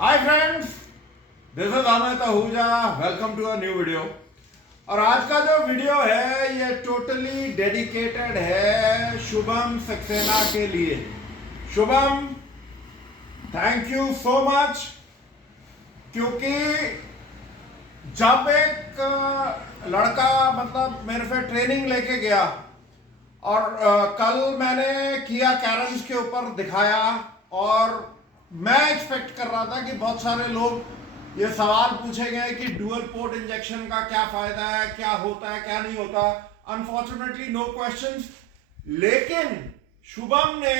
Hi friends, this is Amit Ahuja. Welcome to a new video. और आज का जो वीडियो है ये टोटली डेडिकेटेड है शुभम सक्सेना के लिए। Shubham, thank you so much, क्योंकि जब एक लड़का मतलब मेरे से ट्रेनिंग लेके गया और कल मैंने किया कैरन्स के ऊपर दिखाया और मैं एक्सपेक्ट कर रहा था कि बहुत सारे लोग ये सवाल पूछेंगे कि डुअल पोर्ट इंजेक्शन का क्या फायदा है, क्या होता है, क्या नहीं होता। Unfortunately no questions. लेकिन शुभम ने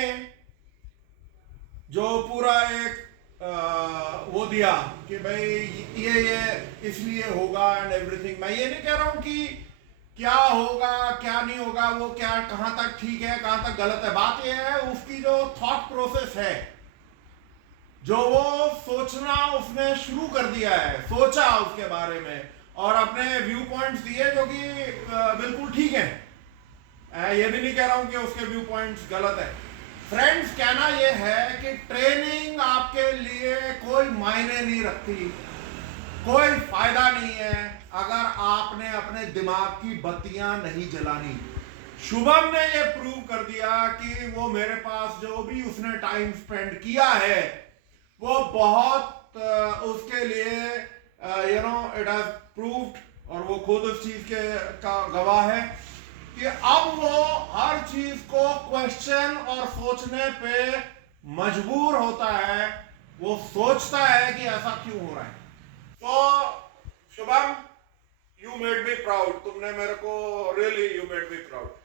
जो पूरा एक वो दिया कि भाई ये इसलिए होगा एंड एवरीथिंग। मैं ये नहीं कह रहा हूं कि क्या होगा क्या नहीं होगा, वो क्या कहां तक ठीक है कहां तक गलत है। बात ये है उसकी जो थॉट प्रोसेस है, जो वो सोचना उसने शुरू कर दिया है, सोचा उसके बारे में और अपने व्यू पॉइंट्स दिए जो कि बिल्कुल ठीक है। ये भी नहीं कह रहा हूं कि उसके व्यू पॉइंट्स गलत है। फ्रेंड्स, कहना ये है कि ट्रेनिंग आपके लिए कोई मायने नहीं रखती, कोई फायदा नहीं है अगर आपने अपने दिमाग की बत्तियां नहीं जलानी। शुभम ने ये प्रूव कर दिया कि वो मेरे पास जो भी उसने टाइम स्पेंड किया है वो बहुत उसके लिए इट हैज प्रूव्ड, और वो खुद उस चीज के का गवाह है कि अब वो हर चीज को क्वेश्चन और सोचने पे मजबूर होता है। वो सोचता है कि ऐसा क्यों हो रहा है। तो Shubham, you made me proud. तुमने मेरे को really you made me proud.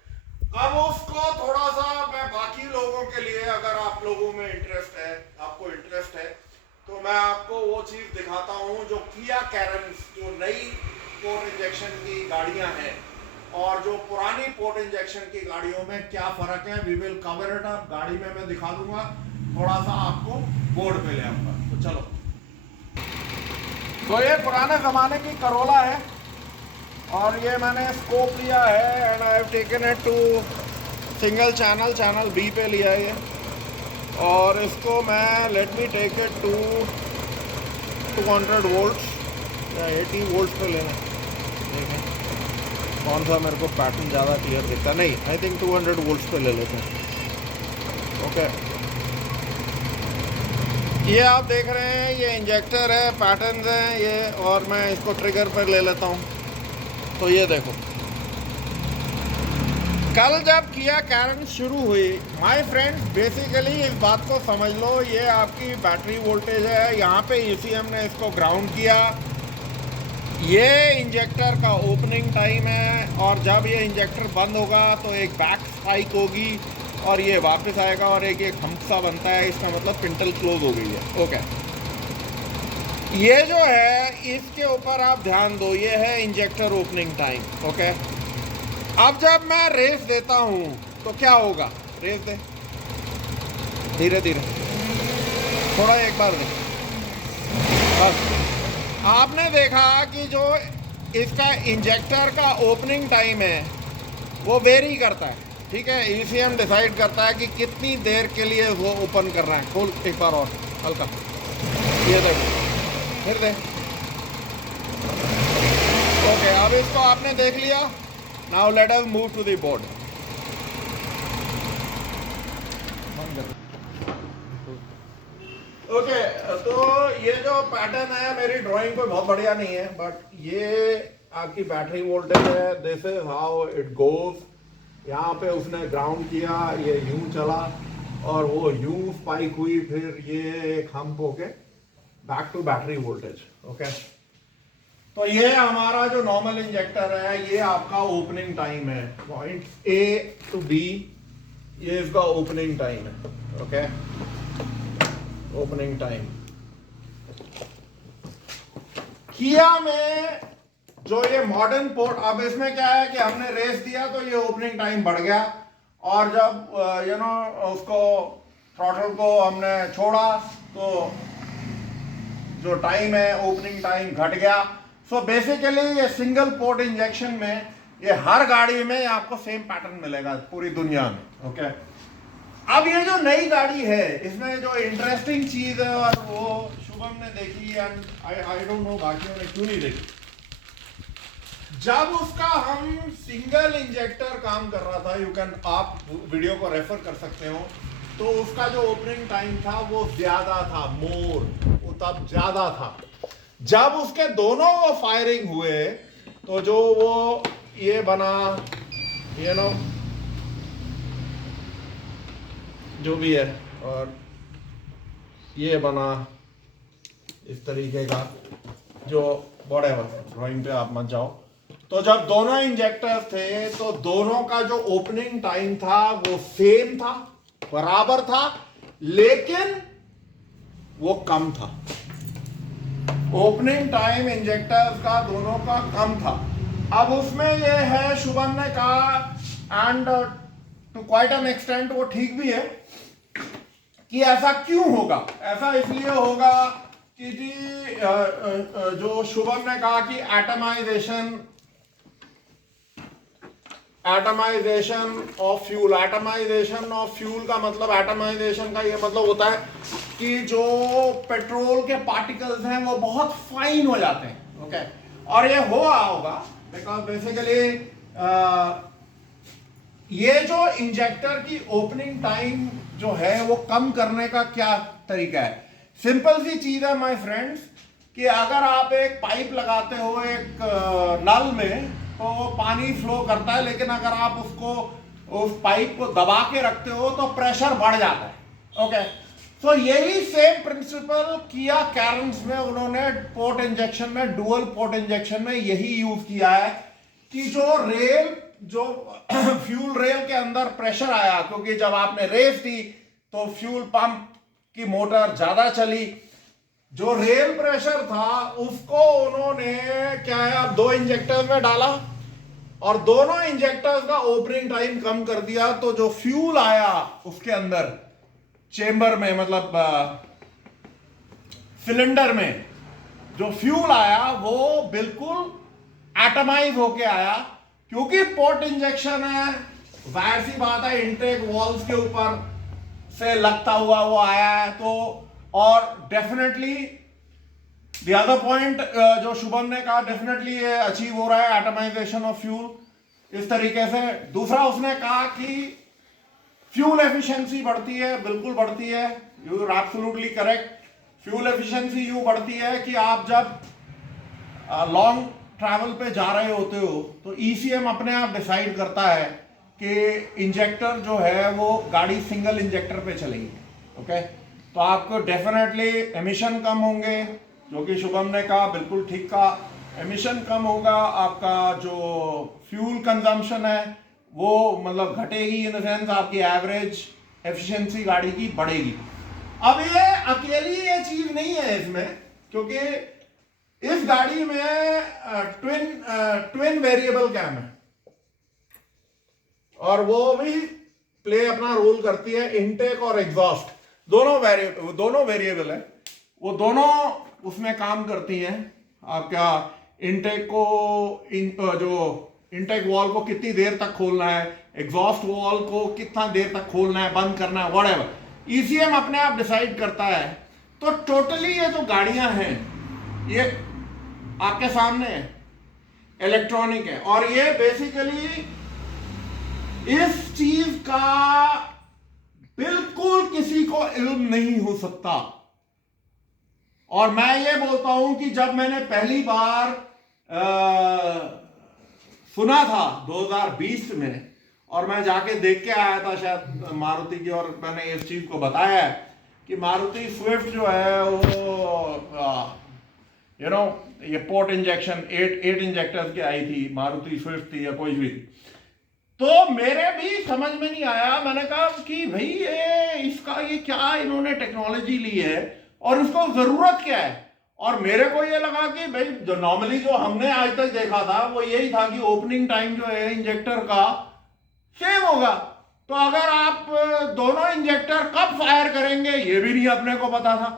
अब उसको थोड़ा सा मैं बाकी लोगों के लिए, अगर आप लोगों में इंटरेस्ट है, आपको इंटरेस्ट है, तो मैं आपको वो चीज दिखाता हूं जो किया कैरन्स, जो नई पोर्ट इंजेक्शन की गाड़ियां हैं और जो पुरानी पोर्ट इंजेक्शन की गाड़ियों में क्या फर्क है। We will cover it up. गाड़ी में मैं दिखा दूंगा, थोड़ा सा आपको बोर्ड पे ले आऊंगा। तो चलो। तो ये पुराने जमाने की करोला है और ये मैंने स्कोप लिया है and I have taken it to single channel B पे लिया है ये। और इसको मैं let me take it to 200 volts या 80 वोल्ट्स पे लेना। देखें कौन सा मेरे को पैटर्न ज़्यादा क्लियर दिखता है। नहीं, आई थिंक 200 वोल्ट्स पे ले लेते हैं। ओके, ये आप देख रहे हैं ये इंजेक्टर है, पैटर्न्स हैं ये, और मैं इसको ट्रिगर पर ले लेता हूँ। तो ये देखो, कल जब किया कैरन शुरू हुई, माय फ्रेंड्स, बेसिकली इस बात को समझ लो, ये आपकी बैटरी वोल्टेज है। यहाँ पे ईसीएम ने इसको ग्राउंड किया। ये इंजेक्टर का ओपनिंग टाइम है और जब ये इंजेक्टर बंद होगा तो एक बैक स्पाइक होगी और ये वापस आएगा और एक हम्प सा बनता है। इसका मतलब पिंटल क्लोज हो गई है। ओके, ये जो है इसके ऊपर आप ध्यान दो, ये है इंजेक्टर ओपनिंग टाइम। ओके, अब जब मैं रेस देता हूं तो क्या होगा। रेस दे, धीरे धीरे, थोड़ा एक बार दे। बस आपने देखा कि जो इसका इंजेक्टर का ओपनिंग टाइम है वो वेरी करता है। ठीक है, ईसीएम डिसाइड करता है कि कितनी देर के लिए वो ओपन कर रहा है। खोल एक बार और हल्का, ये देखो, फिर दे। ओके, अब इसको आपने देख लिया। Now let us move to the board. Okay, तो ये जो पैटर्न है, मेरी ड्राइंग कोई बहुत बढ़िया नहीं है, बट ये आपकी बैटरी वोल्टेज है। This is how it goes. यहाँ पे उसने ग्राउंड किया, ये यूं चला और वो यूं स्पाइक हुई, फिर ये एक हम्प होके back to battery voltage. Okay, तो ये हमारा जो नॉर्मल इंजेक्टर है, ये आपका ओपनिंग टाइम है। पॉइंट ए टू बी, ये इसका ओपनिंग टाइम है। Okay, opening time. किया में जो ये मॉडर्न पोर्ट, अब इसमें क्या है कि हमने रेस दिया तो ये ओपनिंग टाइम बढ़ गया, और जब उसको थ्रॉटल को हमने छोड़ा तो जो टाइम है ओपनिंग टाइम घट गया। सो बेसिकली ये सिंगल पोर्ट इंजेक्शन में ये हर गाड़ी में आपको सेम पैटर्न मिलेगा पूरी दुनिया में। ओके, अब ये जो नई गाड़ी है इसमें जो इंटरेस्टिंग चीज है और वो शुभम ने देखी एंड आई डोंट नो बाकियों ने क्यों नहीं देखी। जब उसका हम सिंगल इंजेक्टर काम कर रहा था, यू कैन, आप वीडियो को रेफर कर सकते हो, तो उसका जो ओपनिंग टाइम था वो ज्यादा था, मोर, वो तब ज्यादा था। जब उसके दोनों वो फायरिंग हुए तो जो वो ये बना, यू नो, जो भी है, और ये बना इस तरीके का, जो व्हाटएवर, ड्राइंग पे आप मत जाओ। तो जब दोनों इंजेक्टर थे तो दोनों का जो ओपनिंग टाइम था वो सेम था, बराबर था, लेकिन वो कम था। ओपनिंग टाइम इंजेक्टर्स का दोनों का कम था। अब उसमें ये है, शुभम ने कहा and to quite an extent वो ठीक भी है कि ऐसा क्यों होगा। ऐसा इसलिए होगा कि जी जो शुभम ने कहा कि atomisation of fuel, atomisation of fuel का मतलब, एटमाइजेशन का ये मतलब होता है कि जो पेट्रोल के पार्टिकल्स हैं वो बहुत फाइन हो जाते हैं, ओके। और ये हुआ होगा बिकॉज बेसिकली ये जो इंजेक्टर की ओपनिंग टाइम जो है वो कम करने का क्या तरीका है। सिंपल सी चीज है माय फ्रेंड्स, कि अगर आप एक पाइप लगाते हो एक नल में तो पानी फ्लो करता है, लेकिन अगर आप उसको, उस पाइप को दबा के रखते हो तो प्रेशर बढ़ जाता है, ओके। तो यही सेम प्रिंसिपल किया कैरन्स में, उन्होंने पोर्ट इंजेक्शन में, डुअल पोर्ट इंजेक्शन में यही यूज किया है कि जो रेल, जो फ्यूल रेल के अंदर प्रेशर आया, क्योंकि जब आपने रेस दी तो फ्यूल पंप की मोटर ज्यादा चली, जो रेल प्रेशर था उसको उन्होंने क्या है, अब 2 इंजेक्टर्स में डाला और दोनों इंजेक्टर्स का ओपनिंग टाइम कम कर दिया। तो जो फ्यूल आया उसके अंदर चेंबर में, मतलब सिलेंडर में जो फ्यूल आया वो बिल्कुल एटमाइज होके आया, क्योंकि पोर्ट इंजेक्शन है, जाहिर सी बात है इनटेक वॉल्व के ऊपर से लगता हुआ वो आया है। तो और डेफिनेटली द अदर पॉइंट जो शुभम ने कहा, डेफिनेटली ये अचीव हो रहा है, एटमाइजेशन ऑफ फ्यूल इस तरीके से। दूसरा उसने कहा कि फ्यूल एफिशिएंसी बढ़ती है, बिल्कुल बढ़ती है, you are absolutely correct. Fuel efficiency यूं बढ़ती है कि आप जब लॉन्ग ट्रैवल पे जा रहे होते हो तो ईसीएम अपने आप डिसाइड करता है कि इंजेक्टर जो है वो गाड़ी सिंगल इंजेक्टर पे चलेगी, ओके। तो आपको डेफिनेटली एमिशन कम होंगे, जो कि शुभम ने कहा, बिल्कुल ठीक कहा, एमिशन कम होगा, आपका जो फ्यूल कंजम्पशन है वो मतलब घटेगी, इन द सेंस आपकी एवरेज एफिशिएंसी गाड़ी की बढ़ेगी। अब ये अकेली ये चीज नहीं है इसमें, क्योंकि इस गाड़ी में ट्विन वेरिएबल कैम है और वो भी प्ले अपना रोल करती है। इनटेक और एग्जॉस्ट दोनों वेरिएबल है, वो दोनों उसमें काम करती हैं। आपका इनटेक को जो इनटेक वॉल को कितनी देर तक खोलना है, एग्जॉस्ट वॉल को कितना देर तक खोलना है, बंद करना है, व्हाटएवर, ईसीएम अपने आप डिसाइड करता है। तो टोटली ये जो गाड़ियां हैं ये आपके सामने इलेक्ट्रॉनिक है, और ये बेसिकली इस चीज का बिल्कुल किसी को इल्म नहीं हो सकता। और मैं ये बोलता हूं कि जब मैंने पहली बार सुना था 2020 में, और मैं जाके देख के आया था शायद मारुति की, और मैंने इस चीज को बताया है कि मारुति स्विफ्ट जो है वो ये पोर्ट इंजेक्शन 8 इंजेक्टर्स की आई थी, मारुति स्विफ्ट थी या कोई भी थी। तो मेरे भी समझ में नहीं आया, मैंने कहा कि भाई ये क्या इन्होंने टेक्नोलॉजी ली है और इसको जरूरत क्या है। और मेरे को ये लगा कि भाई जो नॉर्मली जो हमने आज तक देखा था वो यही था कि ओपनिंग टाइम जो है इंजेक्टर का सेम होगा। तो अगर आप दोनों इंजेक्टर कब फायर करेंगे ये भी नहीं अपने को पता था।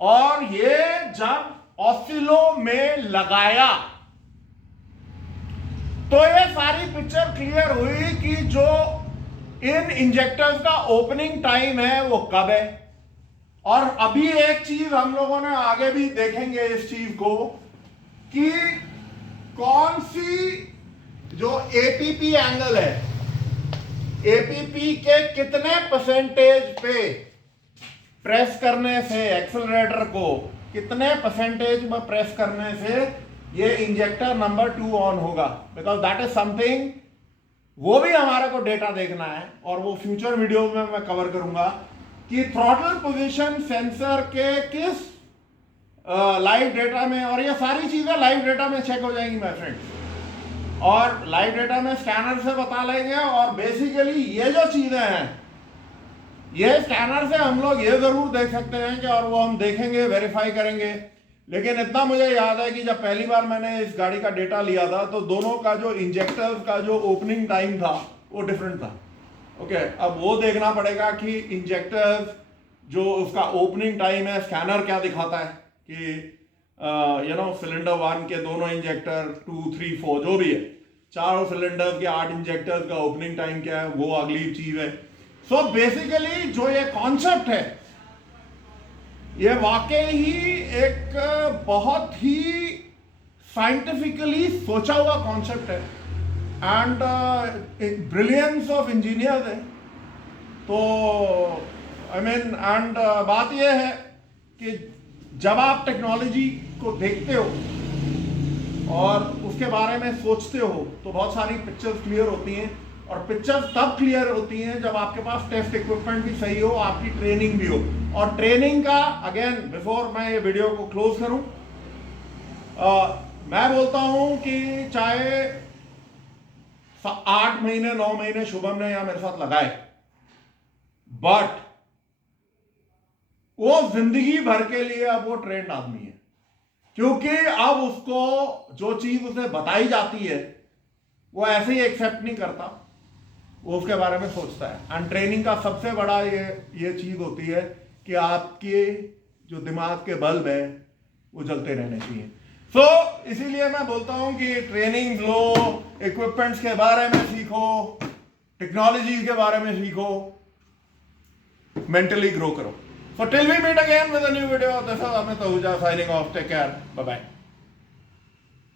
और ये जब ऑसिलो में लगाया तो ये सारी पिक्चर क्लियर हुई कि जो इन इंजेक्टर्स का ओपनिंग टाइम है वो कब है, और अभी एक चीज हम लोगों ने आगे भी देखेंगे इस चीज को कि कौन सी जो एपीपी एंगल है, एपीपी के कितने परसेंटेज पे प्रेस करने से, एक्सेलरेटर को कितने परसेंटेज में प्रेस करने से ये इंजेक्टर नंबर 2 ऑन होगा, बिकॉज दैट इज समथिंग, वो भी हमारे को डेटा देखना है और वो फ्यूचर वीडियो में मैं कवर करूंगा कि थ्रॉटल पोजीशन सेंसर के किस लाइव डेटा में, और ये सारी चीजें लाइव डेटा में चेक हो जाएंगी माय फ्रेंड्स, और लाइव डेटा में स्कैनर से बता लेंगे। और बेसिकली ये जो चीजें हैं ये स्कैनर से हम लोग ये जरूर देख सकते हैं कि, और वो हम देखेंगे, वेरीफाई करेंगे। लेकिन इतना मुझे याद है कि जब पहली बार मैंने इस गाड़ी का डेटा लिया था तो दोनों का जो इंजेक्टर्स का जो ओपनिंग टाइम था वो डिफरेंट था। ओके, अब वो देखना पड़ेगा कि इंजेक्टर्स जो उसका ओपनिंग टाइम है, स्कैनर क्या दिखाता है कि सिलेंडर 1 के दोनों इंजेक्टर 2, 3, 4 जो भी है, चारों सिलेंडर के 8 इंजेक्टर्स का ओपनिंग टाइम क्या है, वो अगली चीज है। सो बेसिकली जो ये कॉन्सेप्ट है ये वाकई ही एक बहुत ही साइंटिफिकली सोचा हुआ कॉन्सेप्ट है एंड ब्रिलियंस ऑफ इंजीनियर्स है। तो एंड बात यह है कि जब आप टेक्नोलॉजी को देखते हो और उसके बारे में सोचते हो तो बहुत सारी पिक्चर्स क्लियर होती हैं, और पिक्चर्स तब क्लियर होती हैं जब आपके पास टेस्ट इक्विपमेंट भी सही हो, आपकी ट्रेनिंग भी हो। और ट्रेनिंग का अगेन, बिफोर मैं ये वीडियो को क्लोज करूं, मैं बोलता हूं कि चाहे 8 महीने 9 महीने शुभम ने यहां मेरे साथ लगाए, बट वो जिंदगी भर के लिए अब वो ट्रेंड आदमी है, क्योंकि अब उसको जो चीज उसे बताई जाती है वो ऐसे ही एक्सेप्ट नहीं करता, वो उसके बारे में सोचता है। एंड ट्रेनिंग का सबसे बड़ा ये चीज होती है कि आपके जो दिमाग के बल्ब है वो जलते रहने चाहिए। सो इसीलिए मैं बोलता हूं कि ट्रेनिंग लो, इक्विपमेंट्स के बारे में सीखो, टेक्नोलॉजी के बारे में सीखो, मेंटली ग्रो करो। So till we meet again with a new video, this is Amit Ahuja signing off, take care, bye bye.